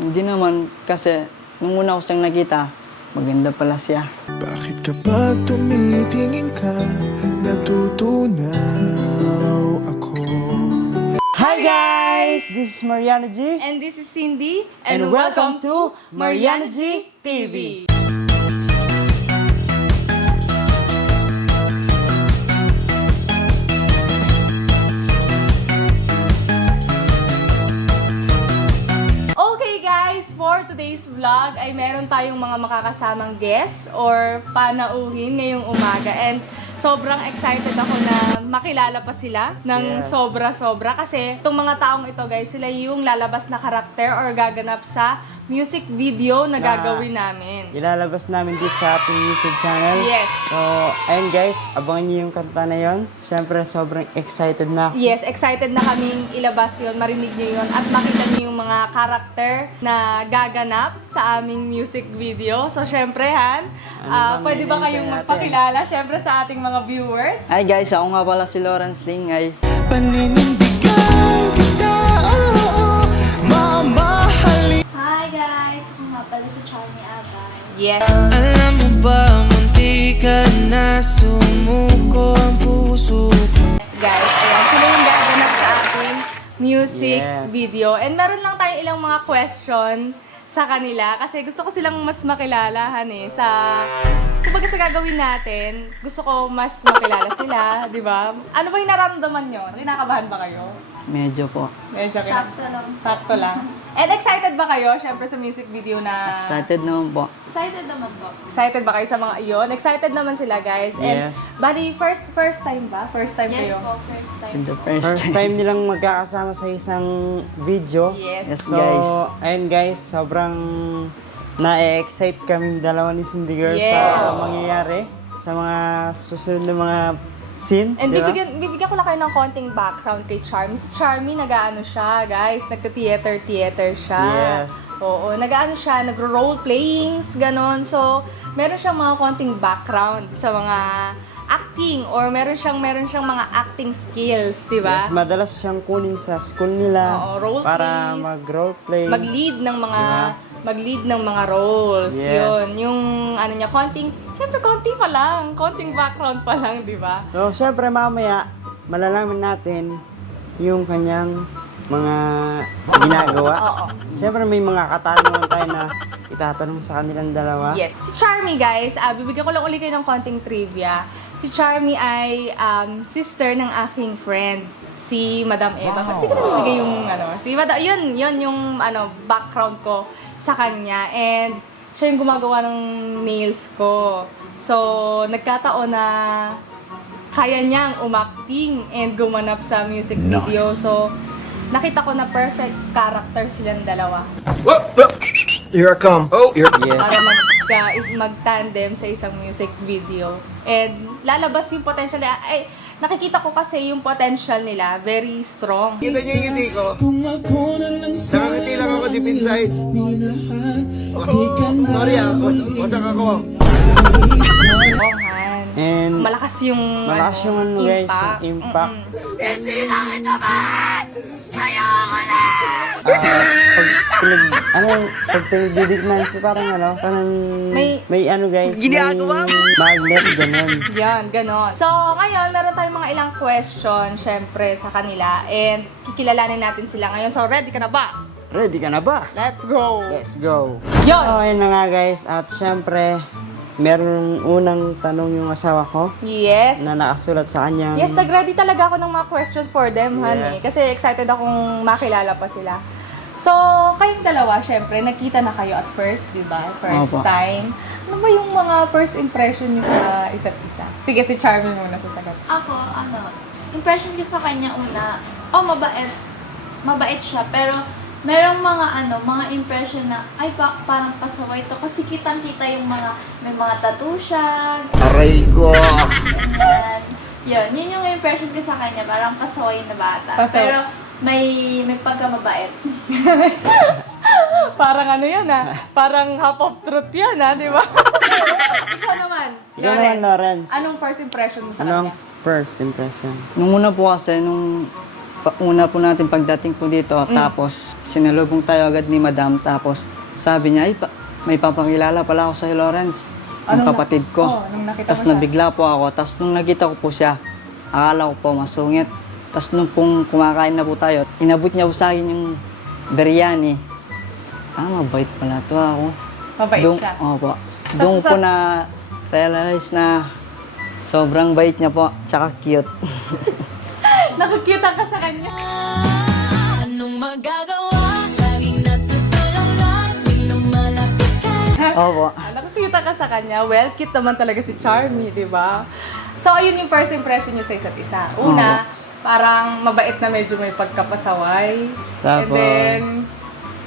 Hindi naman, kasi nung una ko siyang nakita, maganda pala siya. Bakit kapag tumitingin ka, natutunaw ako? Hi guys! This is Mariana G. And this is Cindy. And welcome to Mariana G TV. Okay guys, for today's vlog ay meron tayong mga makakasamang guests or panauhin ngayong umaga. And sobrang excited ako na makilala pa sila ng Yes. sobra-sobra. Kasi itong mga taong ito guys, sila yung lalabas na karakter or gaganap sa music video na gagawin namin. Ilalabas namin dito sa ating YouTube channel. Yes. So, ayun guys, abangan niyo yung kanta na yon. Siyempre, sobrang excited na ako. Yes, excited na kaming ilabas yon, marinig nyo yun, at makita nyo yung mga karakter na gaganap sa aming music video. So, syempre, Han, Ano bang pwede ba hinihintay kayong natin? magpakilala, syempre, sa ating mga viewers? Hi guys, ako nga pala si Lawrence Lingay. Paninindigan kita, mamahalin. Hi guys! Ako nga pala si Charmy Abay. Yes. Alam mo ba, munti ka na sumuko ang puso ko. Guys, ayan, sila yung gaganap sa ating music Yes. video. And meron lang tayong ilang mga question sa kanila kasi gusto ko silang mas makilalahan sa kumbaga sa gagawin natin, gusto ko mas makilala sila, di ba? Ano ba yung nararamdaman nyo? Kinakabahan ba kayo? Medyo po. Medyo Sakto lang. Sakto lang. And excited ba kayo, syempre, sa music video na... Excited naman po. Excited naman po. Excited ba kayo sa mga iyon? Excited naman sila, guys. And, Yes. bali, first time ba? First time Yes kayo? po, first time. The first time nilang magkakasama sa isang video. Yes. Yes, guys. Ayun guys, sobrang na-excite kaming dalawa ni Cindy Girl Yes. sa mangyayari, sa mga susunod na mga scene. And di ba? bibigyan ko lang kayo ng konting background kay Charmy. Si Charmy, nag-ano siya, guys, nagka-theater siya. Yes. Oo, nag-ano siya, nagro-role playings, ganon. So, meron siyang mga konting background sa mga acting or meron siyang mga acting skills, di ba? Yes, madalas siyang kunin sa school nila Oo, role para plays. mag-role play. Mag-lead ng mga Diba? mag-lead ng mga roles. Yes. Yun, yung ano niya, syempre konti pa lang, konting background pa lang, di ba? So, syempre mamaya, malalaman natin yung kanyang mga ginagawa. Oo. Syempre may mga katanungan tayo na itatanong sa kanilang dalawa. Yes. Si Charmy, guys, bibigyan ko lang ulit kayo ng konting trivia. Si Charmy ay sister ng aking friend, si Madam Eva. Ba't di ko na bibigay yung si Madam, yun yung background ko sa kanya. And siya yung gumagawa ng nails ko. So, nagkataon na kaya niyang umacting and gumanap sa music video. So, nakita ko na perfect character silang dalawa. Here I come. Oh, here. Yes. Para mag-tandem sa isang music video. And lalabas yung potential nila. Ay, nakikita ko kasi yung potential nila, very strong. Kita niyo yung ngiti ko? Nakangiti lang ako deep inside. Sorry wasak ako. Ohan. And Malakas yung guys, yung impact. Pag pinagdidignan siya, parang may guys, ginagawa may magnet, ganun. Yan, ganon. So, ngayon, meron tayong mga ilang question, syempre, sa kanila. And kikilalanin natin sila ngayon. So, ready ka na ba? Ready ka na ba? Let's go! Let's go! Yun! So, ayun na nga guys, at syempre, meron unang tanong yung asawa ko Yes. na nakasulat sa kanyang... Yes, nag-ready talaga ako ng mga questions for them, honey. Yes. Kasi excited akong makilala pa sila. So, kayong dalawa, syempre, nakita na kayo at first, di ba? First Opo. time. Ano ba yung mga first impression niyo sa isa't isa? Sige, si Charmy muna sasagot. Ako, impression ko sa kanya una, mabait. Mabait siya, pero merong mga impression na, ay, parang pasaway to. Kasi kitang-kita yung may mga tattoo siya. Aray ko! Ganyan. Yun yung impression ko sa kanya, parang pasaway na bata. Pasaway. Pero may pagkamabait. Parang yan parang half of truth yan di ba? Ikaw naman, Ikaw naman, Lawrence. Anong first impression mo sa Anong kanya? first impression? Nung una po kasi, nung una po natin pagdating po dito, tapos sinalubong tayo agad ni Madam, tapos sabi niya, ay, may papakilala pala ako sa Lawrence, ang kapatid ko. nung nakita Tapos mo siya. nabigla po ako, tapos nung nakita ko po siya, akala ko po masungit. Tapos nung pong kumakain na po tayo, inabot niya po sa akin yung biryani. Mabait pala to ako. Mabait siya. Opo. Doon ko na realize na sobrang bait niya po, tsaka cute. Nakakita ka sa kanya. Anong magagawa? Laging natutulungan, biglang malapit ka. Opo. Nakakita ka sa kanya. Well, cute naman talaga si Charmy, di ba? So, ayun yung first impression niyo sa isa't isa. Una, parang mabait na medyo may pagkapasaway. And then,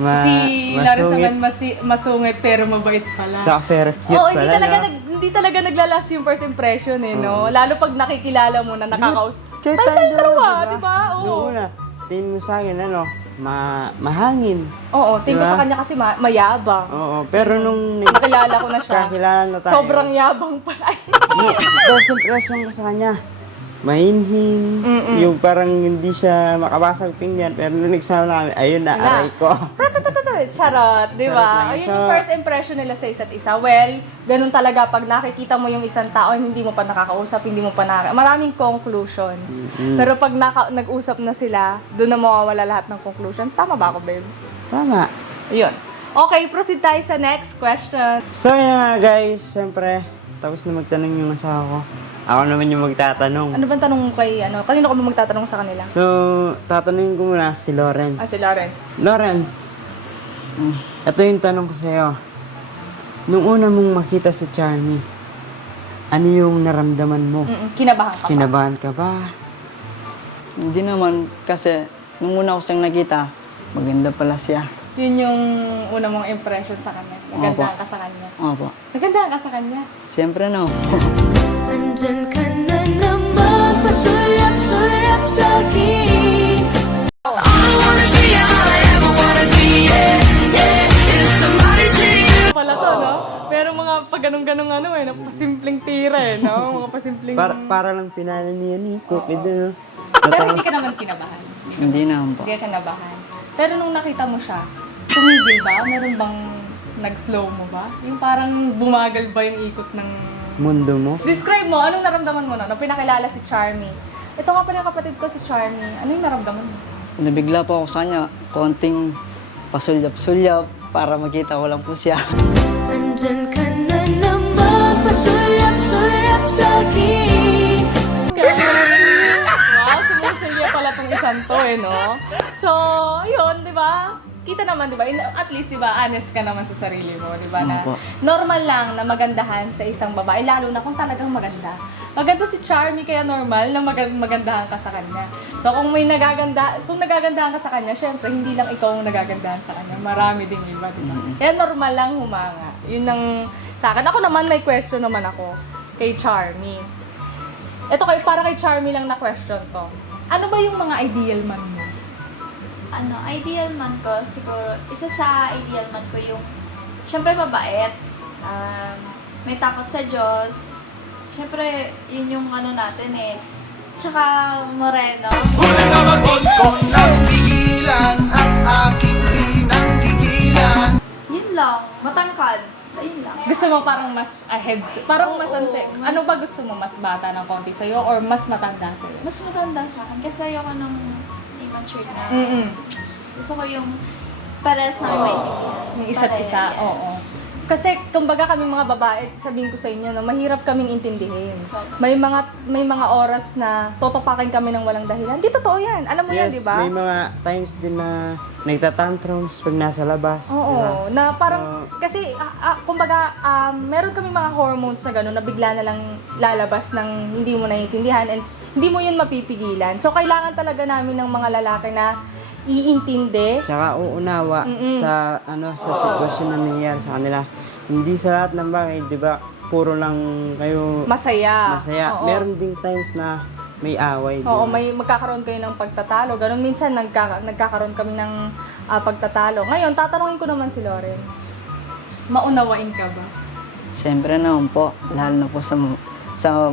si Lawrence naman masungit pero mabait pala. Tsaka pero cute Oo, pala, no? hindi talaga naglalas yung first impression eh, no? Lalo pag nakikilala mo na nakakausap. Kahit Tayo tayo dalawa, dalawa, di ba? Oo. Noong una, tingin mo sa akin, mahangin. Oo, tingin ko Diba? sa kanya kasi mayabang. Oo, pero nung Nakilala ko na siya. kakilala na tayo, Sobrang yabang pala. first impression ko sa kanya, mahinhin, yung parang hindi siya makabasag pinggan, pero nung nagsama na kami, ayun na, aray ko. Charot, di ba? Charot lang. Ayun yung first impression nila sa isa't isa. Well, ganun talaga pag nakikita mo yung isang tao, hindi mo pa nakakausap, hindi mo pa maraming conclusions. Pero pag nag-usap na sila, doon na mawawala lahat ng conclusions. Tama ba ako, babe? Tama. Ayun. Okay, proceed tayo sa next question. So yun nga guys, siyempre, tapos na magtanong yung asawa ko. Ako naman yung magtatanong. Ano bang tanong mo kay, kanino ka ba magtatanong sa kanila? So, tatanungin ko muna si Lawrence. Si Lawrence. Lawrence, ito yung tanong ko sa'yo. Nung una mong makita si Charmy, ano yung naramdaman mo? Kinabahan ka ba? Kinabahan ka ba? Hindi naman, kasi nung una ko siyang nakita, maganda pala siya. Yun yung una mong impression sa kanya. Nagandahan ka sa kanya. Opo. Nagandahan ka sa kanya. Siyempre no. Nandyan ka na naman, pasulap-sulap sa'kin. I wanna be all I ever wanna be, yeah, yeah. Is somebody take Pala to, no? Pero mga pag ganun-ganun pasimpleng tira eh, no? Mga pasimpleng... Para lang pinalan niya ni Cupid, no? Pero hindi ka naman kinabahan. Hindi naman po. Hindi ka kinabahan. Pero nung nakita mo siya, tumigil ba? Meron bang nag-slow mo ba? Yung parang bumagal ba yung ikot ng... Mundo mo? Describe mo, anong naramdaman mo nung pinakilala si Charmy? Ito nga pala yung kapatid ko si Charmy. Ano yung naramdaman mo? Nabigla po ako sa kanya, konting pasulyap-sulyap para makita ko lang po siya. Nandyan ka na naman, pasulap-sulap sa'kin. Wow, sumusulya pala tong isang to eh, no? So, yun, di ba? Kita naman, di ba? At least, di ba, honest ka naman sa sarili mo, di ba? Na Opo. normal lang na magandahan sa isang babae, lalo na kung talagang maganda. Maganda si Charmy, kaya normal na magandahan ka sa kanya. So, kung nagagandahan ka sa kanya, syempre, hindi lang ikaw ang nagagandahan sa kanya. Marami ding iba, di ba? Kaya normal lang humanga. Yun ang sa akin. Ako naman, may question naman ako kay Charmy. Ito para kay Charmy lang na question to. Ano ba yung mga ideal man mo? Ideal man ko, siguro, isa sa ideal man ko yung, syempre mabait, may takot sa Diyos, syempre, yun yung natin eh, tsaka moreno. Huli na magon ko ng pigilan at aking pinanggigilan. Yun lang, matangkad, ayun lang. Gusto mo parang mas ahead? Parang mas ano ba gusto mo? Mas bata ng konti sa'yo or mas matanda sa'yo? Mas matanda sa akin, kasi ayoko nung immature na. Gusto ko yung parehas na maintindihan. Yung isa't isa, Yes. oo. Kasi kumbaga kami mga babae, sabihin ko sa inyo, no, mahirap kaming intindihin. May mga oras na totopakin kami ng walang dahilan. Di totoo yan. Alam mo yan, di ba? May mga times din na nagtatantrums pag nasa labas, di ba? Oo, na parang, kasi, kumbaga, meron kami mga hormones na gano'n na bigla na lang lalabas ng hindi mo naiintindihan and hindi mo yun mapipigilan. So, kailangan talaga namin ng mga lalaki na iintindi. Tsaka uunawa sa sitwasyon na nangyayari sa kanila. Hindi sa lahat ng bagay, di ba, puro lang kayo Masaya. masaya. Oo. Meron ding times na may away. Oo, di ba? may magkakaroon kayo ng pagtatalo. Ganon minsan nagkakaroon kami ng pagtatalo. Ngayon, tatanungin ko naman si Lawrence. Maunawain ka ba? Siyempre naman po, lalo na po sa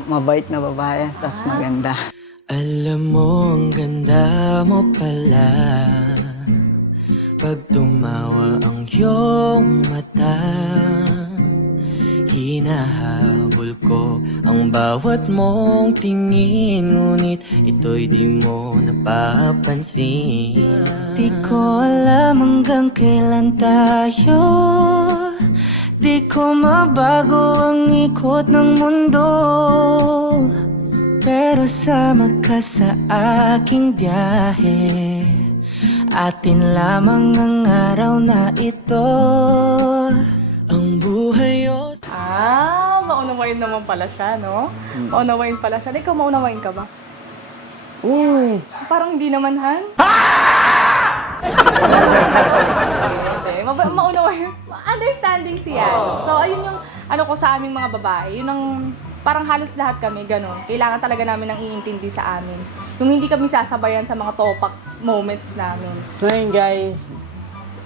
mabait na babae, tas maganda. Alam mo, ang ganda mo pala pag tumawa ang iyong mata. Hinahabol ko ang bawat mong tingin, ngunit ito'y di mo napapansin. Di ko alam hanggang kailan tayo, di ko mabago ang ikot ng mundo, pero sama ka sa aking biyahe. Atin lamang ang araw na ito. Ang buhay o Maunawain naman pala siya, no? Maunawain pala siya. Ikaw, maunawain ka ba? Uy! Parang hindi naman, Han? Hindi. Maunawain. Understanding siya. No? So, ayun yung ano ko sa aming mga babae. Yun ang parang halos lahat kami, ganun. Kailangan talaga namin ng iintindi sa amin. Yung hindi kami sasabayan sa mga topak moments namin. So yun guys,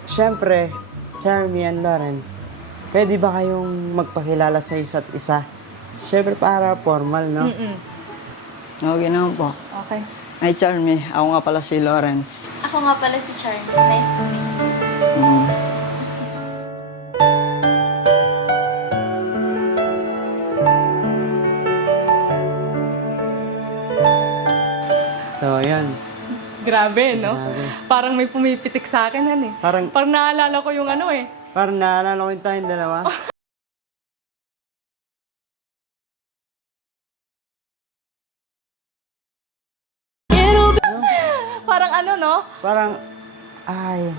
syempre, Charmy and Lawrence, pwede ba kayong magpakilala sa isa't isa? Syempre para formal, no? Okay naman po. Okay. Hi Charmy, ako nga pala si Lawrence. Ako nga pala si Charmy. Nice to meet you. Mm. So, yun. Grabe, no? Grabe. Parang may pumipitik sa akin, Han, eh. Parang Naalala ko yung ano, eh. naalala ko yung tayong dalawa. Parang ano, no? Parang,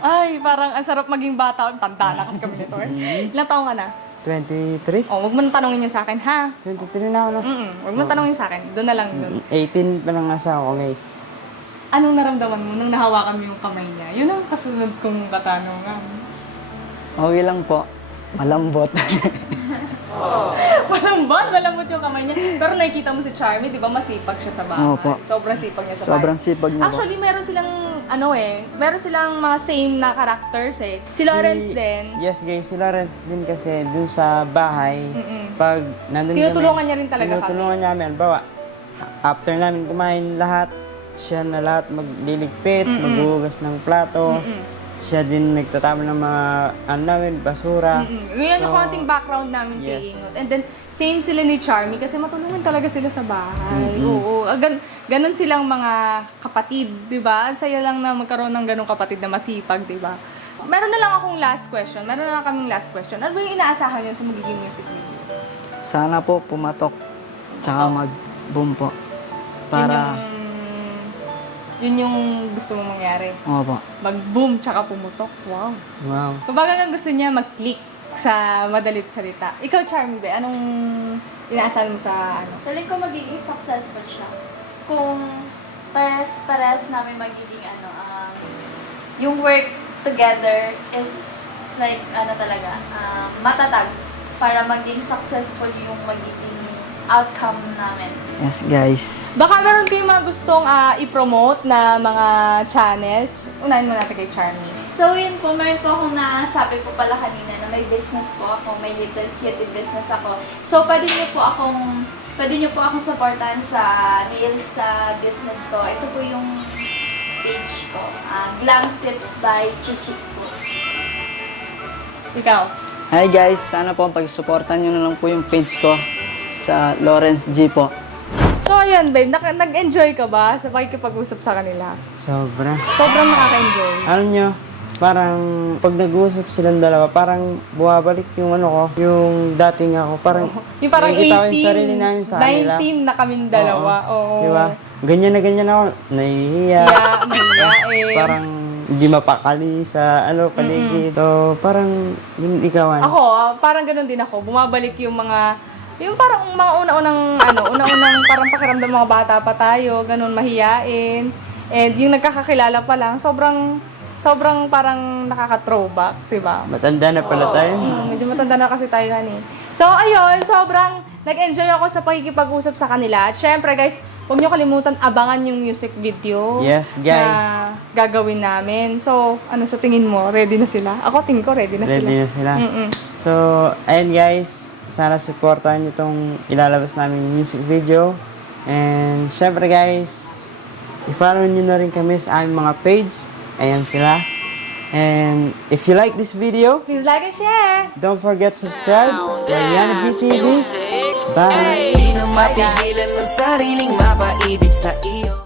Ay, parang ang sarap maging bata. Tanda na kasi kami nito, eh. Ilang taong ka na? 23? Oh, wag mo nang tanongin yun sa akin, ha? 23 na ako, no? Wag mo nang tanongin sa akin. Doon na lang yun. 18 pa lang nasa ako, guys. Anong naramdaman mo nung nahawakan mo yung kamay niya? Yun ang kasunod kong katanungan. Okay lang po. Malambot. Malambot yung kamay niya. Pero nakikita mo si Charmy, di ba masipag siya sa bahay? Opo. Sobrang sipag niya sa bahay. Sobrang sipag niya po. Actually, meron silang, meron silang mga same na characters eh. Si Lawrence din. Yes, guys. Si Lawrence din kasi dun sa bahay, pag nandun Tinutulungan niya rin talaga tinutulungan namin. Bawa, after namin kumain lahat, siya na lahat magliligpit, maghuhugas ng plato. Siya din nagtatapon ng mga namin, basura. Ngayon yung konting background namin kay Yes. Ingot. And then, same sila ni Charmy kasi matulungan talaga sila sa bahay. Oo. Ganon silang mga kapatid, di ba? Ang saya lang na magkaroon ng ganong kapatid na masipag, di ba? Meron na lang akong last question. Meron na lang kaming last question. Ano ba yung inaasahan nyo sa magiging music video? Sana po pumatok. Tsaka mag-boom po. Para... Yun yung gusto mong mangyari. Opo. Mag-boom tsaka pumutok. Wow. Wow. Kumbaga ang gusto niya mag-click sa madalit salita. Ikaw, Charmy, anong inaasahan mo sa ano? Feeling ko magiging successful siya. Kung pares namin magiging yung work together is like talaga, matatag para maging successful yung magiging outcome namin. Yes, guys. Baka meron kayong mga gustong i-promote na mga channels. Unahin mo natin kay Charmy. So yun po, meron po akong nasabi po pala kanina na may business po ako, may little cutie business ako. So pwede niyo po akong supportan sa Reels sa business ko. Ito po yung page ko. Glam Tips by Chichik po. Ikaw. Hi guys, sana po pag-supportan nyo na lang po yung page ko sa Lawrence G po. So ayan, babe, nag-enjoy ka ba sa pakikipag-usap sa kanila? Sobra. Sobrang nakaka-enjoy. Alam nyo, parang pag nag-uusap silang dalawa, parang bumabalik yung yung dating ako. Parang, Yung parang nakikita ko 18, yung sarili namin sa kanila. 19 na kaming dalawa. Oo. Di ba? Ganyan na ganyan ako. Nahihiya. Mahihiyain. Parang hindi mapakali sa paligid. So, parang yung ikawan. Ako, parang ganun din ako. Bumabalik yung parang mga una-unang parang pakiramdam mga bata pa tayo, ganun, mahiyain. And yung nagkakakilala pa lang, sobrang parang nakaka-throwback, diba? Matanda na pala tayo. Medyo matanda na kasi tayo, honey. So, ayun, sobrang nag-enjoy ako sa pakikipag-usap sa kanila. At syempre, guys, huwag nyo kalimutan abangan yung music video. Yes, guys. Na gagawin namin. So, ano sa tingin mo? Ready na sila? Ako, tingin ko ready na sila. Ready na sila. So, ayun guys. Sana supportahan nyo itong ilalabas namin music video. And syempre guys, i-follow nyo na rin kami sa aming mga page. Ayan sila. And if you like this video, Please like and share! don't forget to subscribe for Yana GTV. Bye! Di na mapigilan ang sariling mapaibig sa iyo.